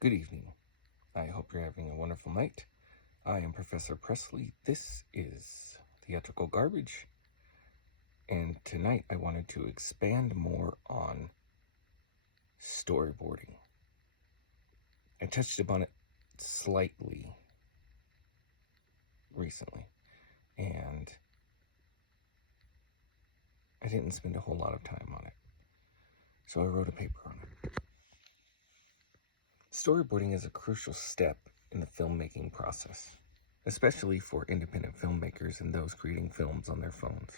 Good evening. I hope you're having a wonderful night. I am Professor Presley. This is Theatrical Garbage. And tonight I wanted to expand more on storyboarding. I touched upon it slightly recently, and I didn't spend a whole lot of time on it. So I wrote a paper on it. Storyboarding is a crucial step in the filmmaking process, especially for independent filmmakers and those creating films on their phones.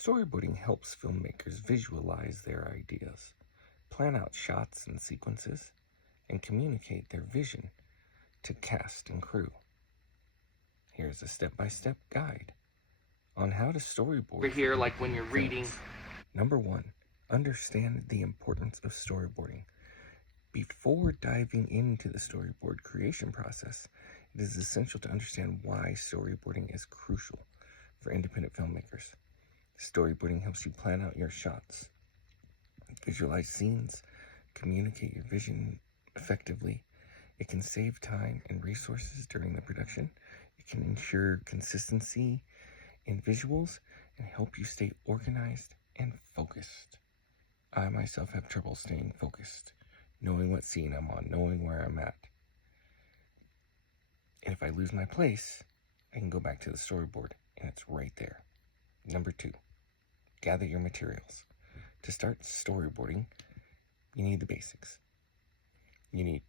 Storyboarding helps filmmakers visualize their ideas, plan out shots and sequences, and communicate their vision to cast and crew. Here's a step-by-step guide on how to storyboard. Over here, like when you're reading. Number 1, understand the importance of storyboarding. Before diving into the storyboard creation process, it is essential to understand why storyboarding is crucial for independent filmmakers. Storyboarding helps you plan out your shots, visualize scenes, communicate your vision effectively. It can save time and resources during the production. It can ensure consistency in visuals and help you stay organized and focused. I myself have trouble staying focused, knowing what scene I'm on, knowing where I'm at. And if I lose my place, I can go back to the storyboard and it's right there. Number 2, gather your materials. To start storyboarding, you need the basics. You need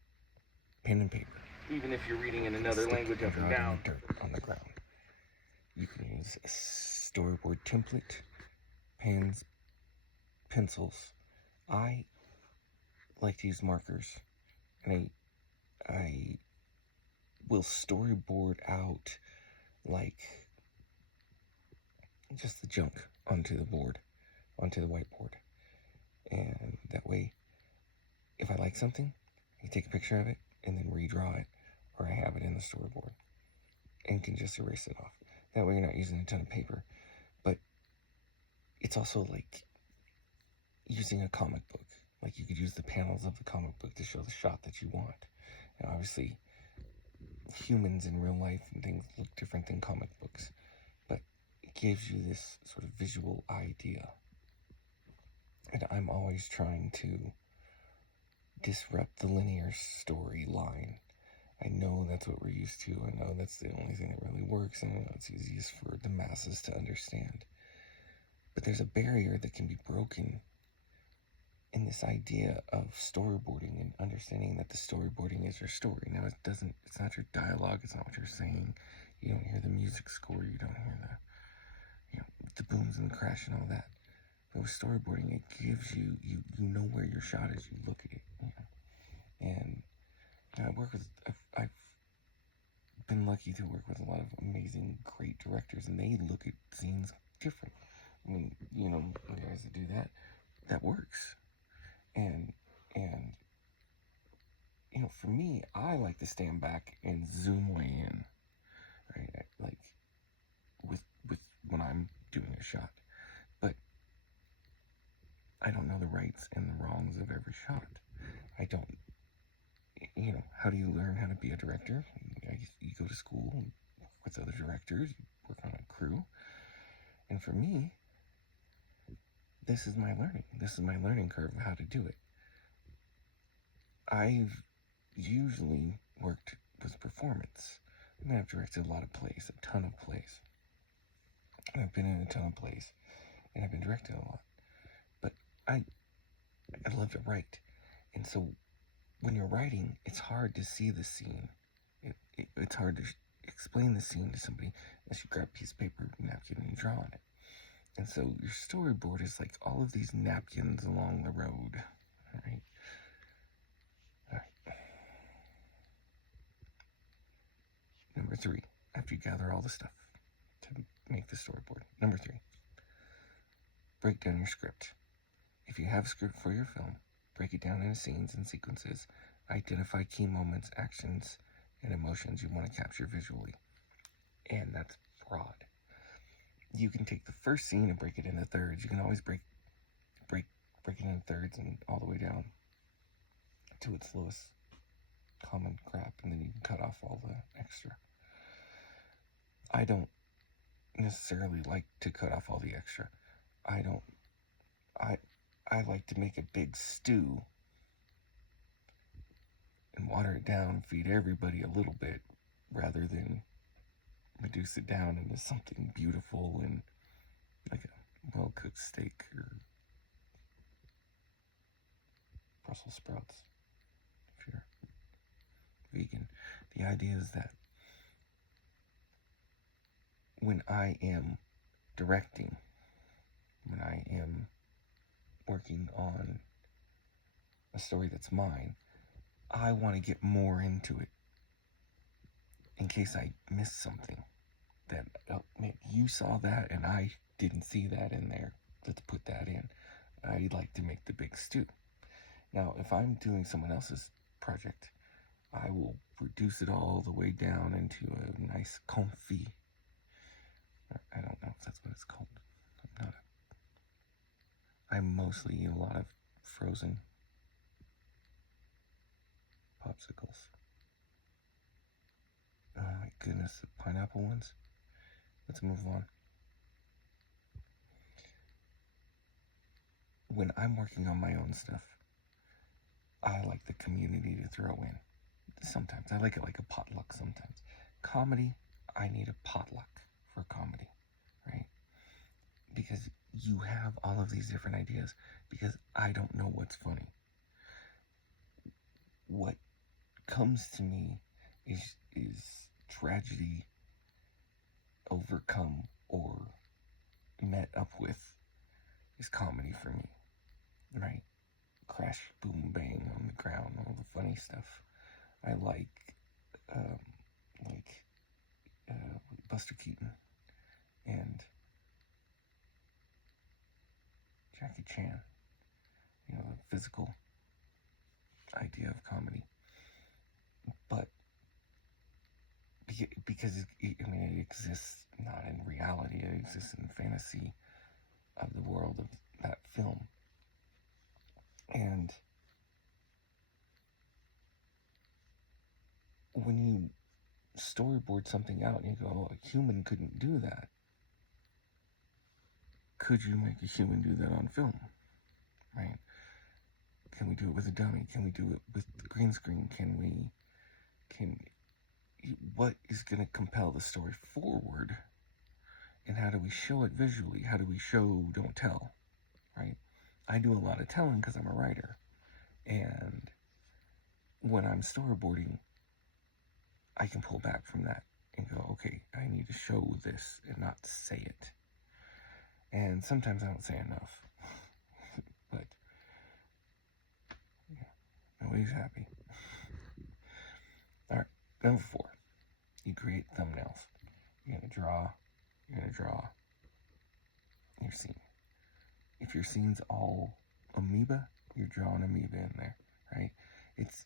pen and paper. Even if you're reading in another language up and down. Dirt on the ground. You can use a storyboard template, pens, pencils. I like to use markers, and I will storyboard out like just the junk onto the board, onto the whiteboard. And that way, if I like something, I can take a picture of it and then redraw it, or I have it in the storyboard and can just erase it off. That way you're not using a ton of paper. But it's also like using a comic book. Like you could use the panels of the comic book to show the shot that you want. And obviously, humans in real life and things look different than comic books. But it gives you this sort of visual idea. And I'm always trying to disrupt the linear storyline. I know that's what we're used to. I know that's the only thing that really works. And I know it's easiest for the masses to understand. But there's a barrier that can be broken in this idea of storyboarding and understanding that the storyboarding is your story. Now, it's not your dialogue. It's not what you're saying. You don't hear the music score. You don't hear the booms and the crash and all that. But with storyboarding, it gives you know where your shot is. You look at it, And I've been lucky to work with a lot of amazing, great directors, and they look at scenes different. I mean, the guys that do that works. And for me, I like to stand back and zoom way in, right? Like with when I'm doing a shot, but I don't know the rights and the wrongs of every shot. I don't. How do you learn how to be a director? You go to school, and work with other directors, you work on a crew, and for me, this is my learning. This is my learning curve of how to do it. I've usually worked with performance. I mean, I've directed a lot of plays, a ton of plays. I've been in a ton of plays, and I've been directing a lot. But I love to write, and so when you're writing, it's hard to see the scene. It's hard to explain the scene to somebody unless you grab a piece of paper, napkin, and draw on it. And so your storyboard is like all of these napkins along the road, right? Number 3, after you gather all the stuff to make the storyboard. Number 3, break down your script. If you have a script for your film, break it down into scenes and sequences. Identify key moments, actions, and emotions you want to capture visually. And that's broad. You can take the first scene and break it into thirds. You can always break it into thirds and all the way down to its lowest common crap, and then you can cut off all the extra. I don't necessarily like to cut off all the extra. I like to make a big stew and water it down, feed everybody a little bit, rather than reduce it down into something beautiful and like a well-cooked steak or Brussels sprouts if you're vegan. The idea is that when I am directing, when I am working on a story that's mine, I want to get more into it in case I miss something. That, oh, man, you saw that and I didn't see that in there. Let's put that in. I like to make the big stew. Now, if I'm doing someone else's project, I will reduce it all the way down into a nice confit. I don't know if that's what it's called. I mostly eat a lot of frozen popsicles. Oh my goodness, the pineapple ones. Let's move on. When I'm working on my own stuff, I like the community to throw in. Sometimes I like it like a potluck sometimes. Comedy, I need a potluck for comedy, right? Because you have all of these different ideas, because I don't know what's funny. What comes to me is tragedy overcome or met up with is comedy for me, right? Crash, boom, bang on the ground, all the funny stuff. I like Buster Keaton and Jackie Chan, the physical idea of comedy. But because it exists not in reality, it exists in fantasy of the world of that film. And when you storyboard something out and you go, oh, a human couldn't do that, could you make a human do that on film, right? Can we do it with a dummy? Can we do it with the green screen? What is going to compel the story forward? And how do we show it visually? How do we show, don't tell, right? I do a lot of telling because I'm a writer. And when I'm storyboarding, I can pull back from that and go, okay, I need to show this and not say it. And sometimes I don't say enough. But yeah, nobody's happy. All right, number 4. You create thumbnails. You're going to draw your scene. If your scene's all amoeba, you're drawing amoeba in there, right? It's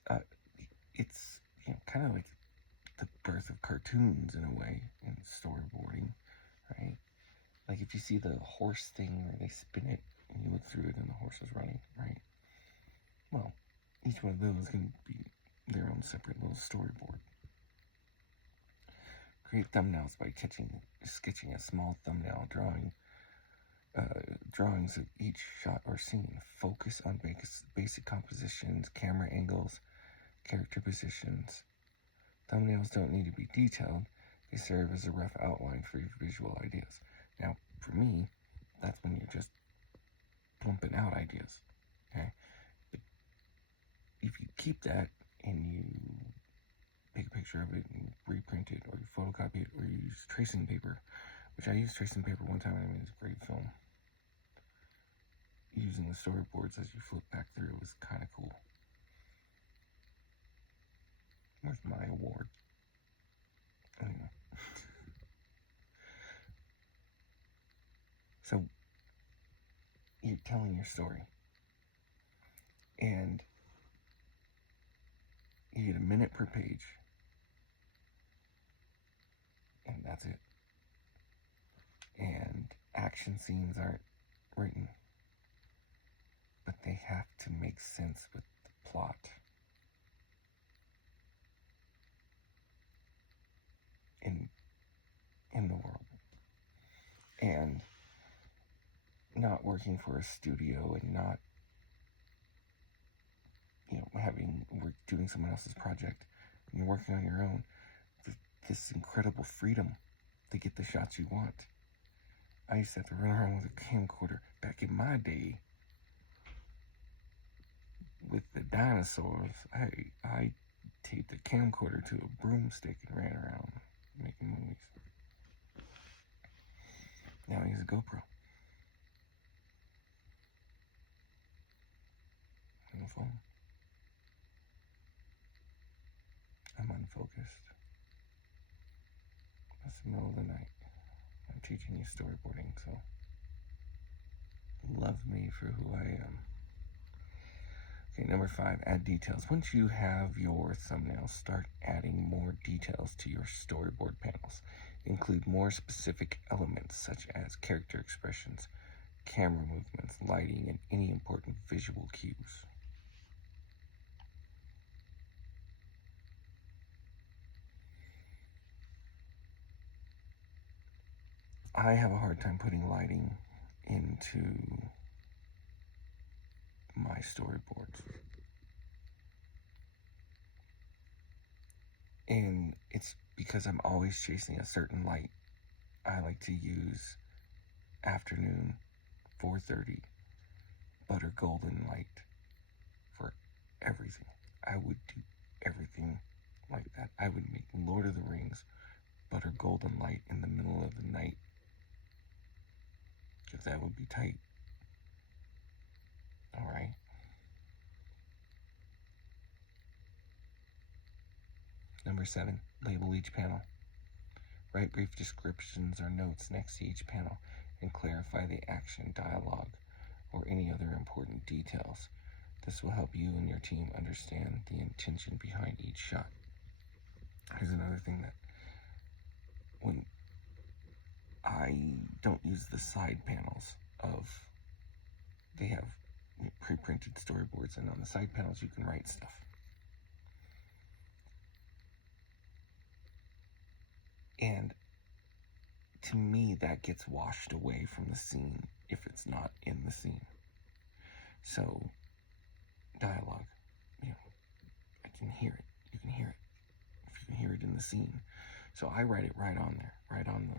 kind of like the birth of cartoons in a way in storyboarding, right? Like if you see the horse thing where they spin it and you look through it and the horse is running, right? Well, each one of those can be their own separate little storyboard. Create thumbnails by sketching a small thumbnail, drawings of each shot or scene. Focus on basic compositions, camera angles, character positions. Thumbnails don't need to be detailed. They serve as a rough outline for your visual ideas. Now, for me, that's when you're just pumping out ideas, okay? But if you keep that and you take a picture of it and reprint it, or you photocopy it, or you use tracing paper, which I used tracing paper one time and I made this great film. Using the storyboards as you flip back through, it was kind of cool. Where's my award? Anyway. So, you're telling your story. And you get a minute per page. And that's it. And action scenes aren't written, but they have to make sense with the plot. in the world. And not working for a studio and not, we're doing someone else's project and you're working on your own. This incredible freedom to get the shots you want. I used to have to run around with a camcorder back in my day with the dinosaurs. I taped a camcorder to a broomstick and ran around making movies. Now I use a GoPro. And a phone. I'm unfocused. It's the middle of the night. I'm teaching you storyboarding, so love me for who I am. Okay, number 5, add details. Once you have your thumbnail, start adding more details to your storyboard panels. Include more specific elements such as character expressions, camera movements, lighting, and any important visual cues. I have a hard time putting lighting into my storyboards. And it's because I'm always chasing a certain light. I like to use afternoon, 4:30, butter golden light for everything. I would do everything like that. I would make Lord of the Rings butter golden light in the middle of the night, because that would be tight. Alright? Number 7, label each panel. Write brief descriptions or notes next to each panel and clarify the action, dialogue, or any other important details. This will help you and your team understand the intention behind each shot. Here's another thing that when I don't use the side panels they have pre-printed storyboards, and on the side panels you can write stuff. And to me, that gets washed away from the scene if it's not in the scene. So, dialogue, I can hear it. You can hear it. If you can hear it in the scene. So I write it right on there, right on.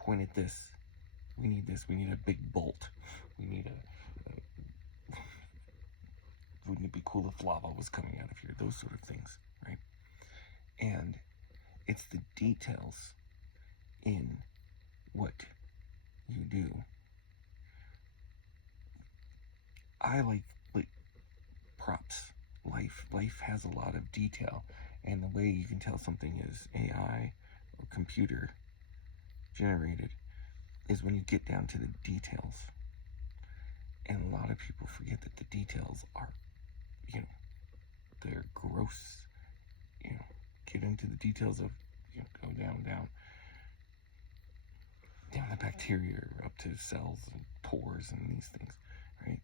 Point at this. We need this. We need a big bolt. We need wouldn't it be cool if lava was coming out of here? Those sort of things, right? And it's the details in what you do. I like props. Life has a lot of detail, and the way you can tell something is AI or computer generated is when you get down to the details. And a lot of people forget that the details are, they're gross. Get into the details of, go down the bacteria up to cells and pores and these things, right?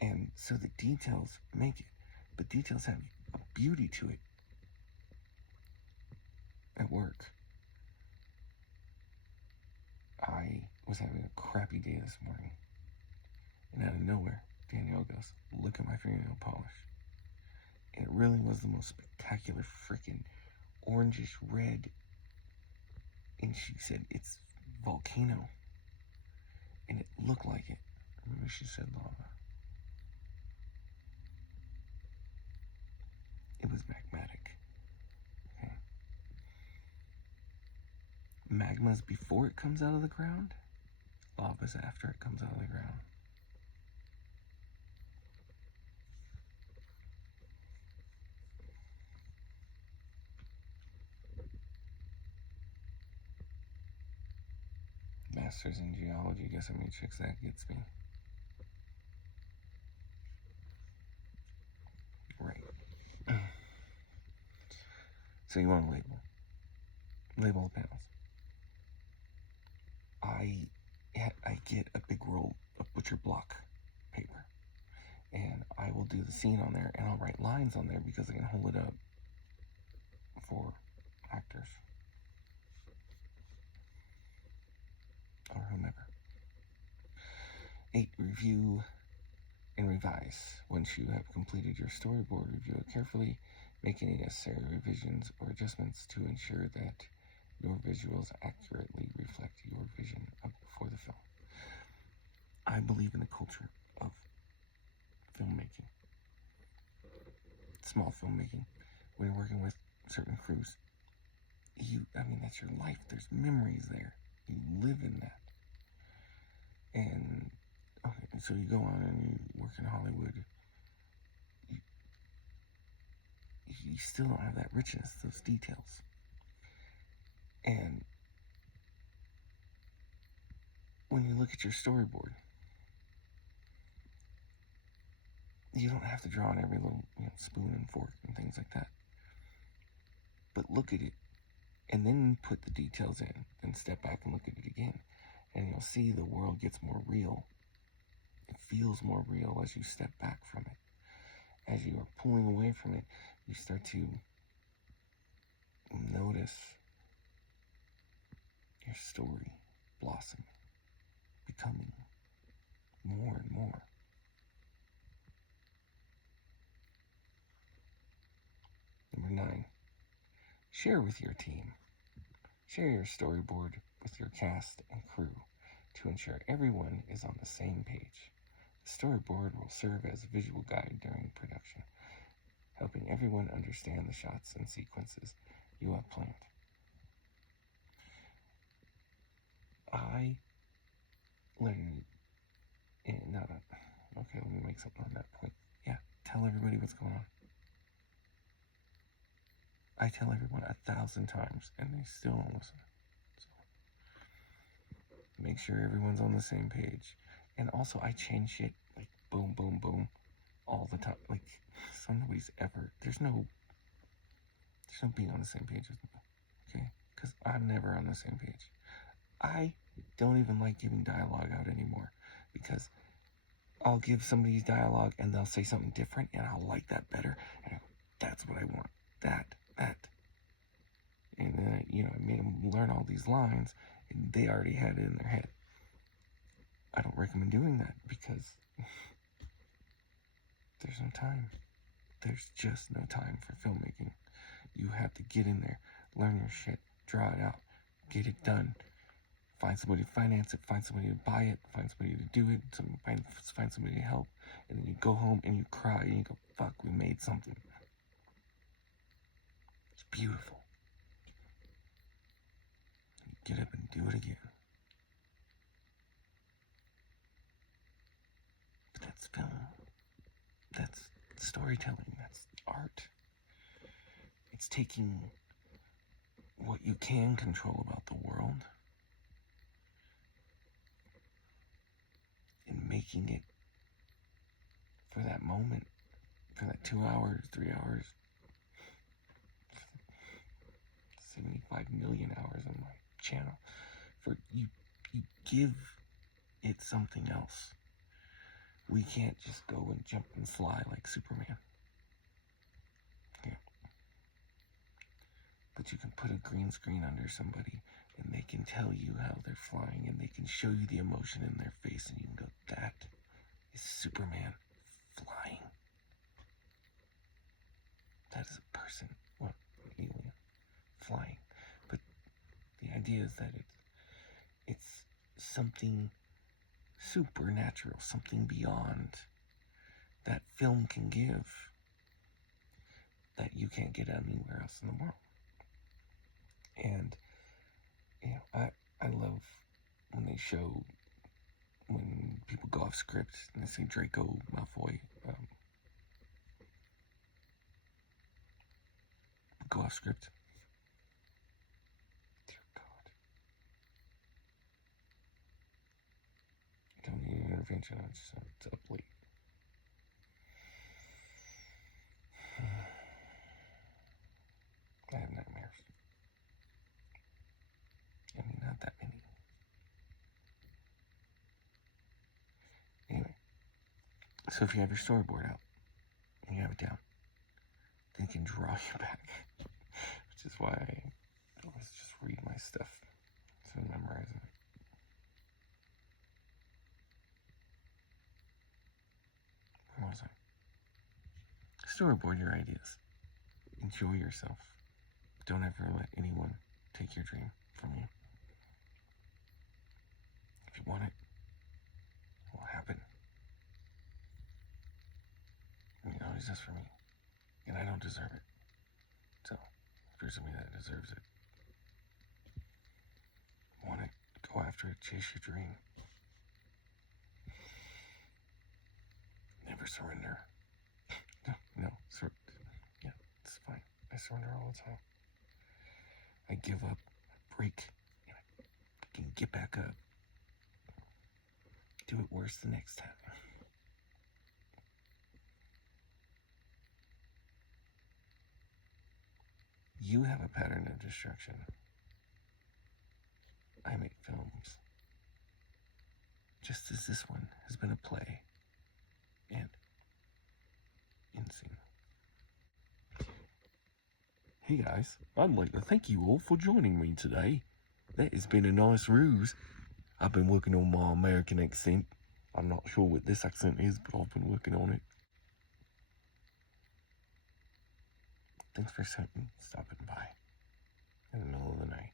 And so the details make it, but details have a beauty to it. At work, I was having a crappy day this morning, and out of nowhere, Danielle goes, "Look at my fingernail polish." And it really was the most spectacular freaking orangish red. And she said, "It's volcano." And it looked like it. Remember she said lava. It was magmatic. Okay. Magma's before it comes out of the ground. Lava's after it comes out of the ground. Masters in geology. Guess how many chicks that gets me. Right. So you want to label the panels. I get a big roll of butcher block paper, and I will do the scene on there, and I'll write lines on there because I can hold it up for actors. review and revise. Once you have completed your storyboard, review it carefully, make any necessary revisions or adjustments to ensure that your visuals accurately reflect your vision for the film. I believe in the culture of filmmaking, small filmmaking. When you're working with certain crews, that's your life. There's memories there. You live in that. And okay, so you go on and you work in Hollywood. You still don't have that richness, those details. And when you look at your storyboard, you don't have to draw on every little spoon and fork and things like that. But look at it, and then put the details in, and step back and look at it again. And you'll see the world gets more real. It feels more real as you step back from it. As you are pulling away from it, you start to notice your story blossoming, becoming more and more. Number 9, share with your team. Share your storyboard with your cast and crew to ensure everyone is on the same page. The storyboard will serve as a visual guide during production, helping everyone understand the shots and sequences you have planned. I learned, okay, let me make something on that point. Yeah, tell everybody what's going on. I tell everyone 1,000 times and they still don't listen. So make sure everyone's on the same page. And also I change shit like boom, boom, boom all the time. Like nobody's ever, there's no being on the same page with me. Okay? Because I'm never on the same page. I don't even like giving dialogue out anymore because I'll give somebody's dialogue and they'll say something different and I'll like that better. And I go, that's what I want. That. And then, I made them learn all these lines and they already had it in their head. I don't recommend doing that because there's no time. There's just no time for filmmaking. You have to get in there, learn your shit, draw it out, get it done. Find somebody to finance it, find somebody to buy it, find somebody to do it, find somebody to help. And then you go home and you cry and you go, fuck, we made something. It's beautiful. You get up and do it again. But that's film. That's storytelling. That's art. It's taking what you can control about the world and making it for that moment, for that 2 hours, 3 hours, 75 million hours on my channel. For you give it something else. We can't just go and jump and fly like Superman. Yeah. But you can put a green screen under somebody and they can tell you how they're flying and they can show you the emotion in their face and you can go, that is Superman flying. That is a person, well, an alien, flying. But the idea is that it's something supernatural, something beyond that film can give that you can't get anywhere else in the world. And I love when they show, when people go off script and they say Draco Malfoy go off script. Dear God. I don't need an intervention, it's up late. I have nightmares. Not that many. Anyway, so if you have your storyboard out and you have it down, then you can draw you back, which is why I always just read my stuff instead of memorizing it. storyboard your ideas. Enjoy yourself. Don't ever let anyone take your dream from you. If you want it, it will happen. You know, it's just for me. And I don't deserve it. So, if there's somebody that deserves it, want it, go after it, chase your dream. Never surrender. No, yeah, it's fine. I surrender all the time. I give up, break, and I can get back up. Do it worse the next time. You have a pattern of destruction. I make films. Just as this one has been a play and insane. Hey guys, I'd like to thank you all for joining me today. That has been a nice ruse. I've been working on my American accent. I'm not sure what this accent is, but I've been working on it. Thanks for stopping by in the middle of the night.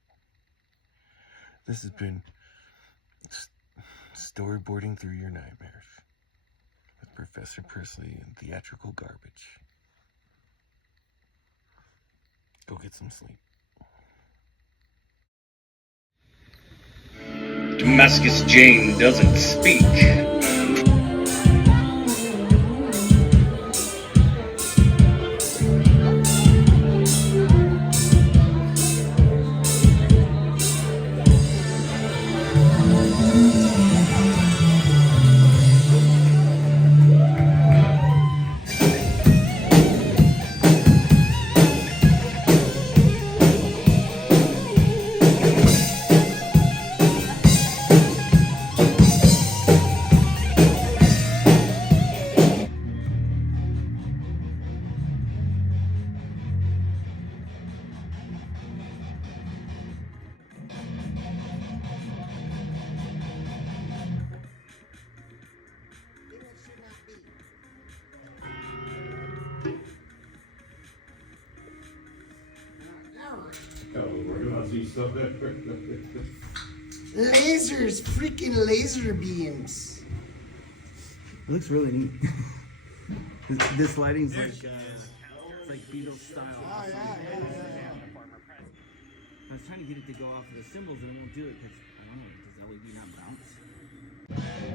This has been Storyboarding Through Your Nightmares with Professor Priestley and Theatrical Garbage. Go get some sleep. Damascus Jane doesn't speak. Lasers, freaking laser beams. It looks really neat. This lighting's like, it's like Beatles style. Oh, yeah. I was trying to get it to go off of the symbols and it won't do it because, I don't know, does LED not bounce?